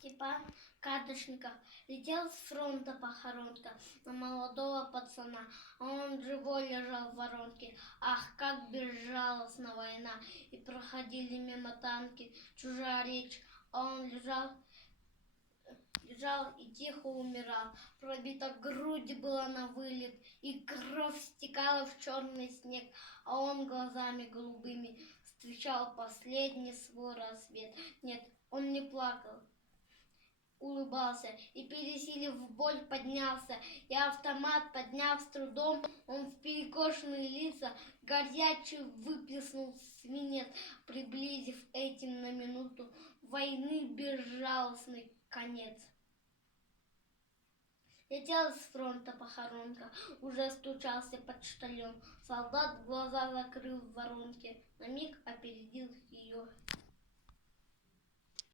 Степан Кадышников летел с фронта похоронка на молодого пацана, а он живой лежал в воронке. Ах, как безжалостна война! И проходили мимо танки, чужая речь, а он лежал и тихо умирал. Пробита грудь была на вылет, и кровь стекала в черный снег, а он глазами голубыми встречал последний свой рассвет. Нет, он не плакал, улыбался и, пересилив боль, поднялся, и автомат, подняв с трудом, он в перекошенные лица горячий выплеснул свинец, приблизив этим на минуту войны безжалостный конец. Летел с фронта похоронка, уже стучался почтальон. Солдат глаза закрыл в воронке, на миг опередил ее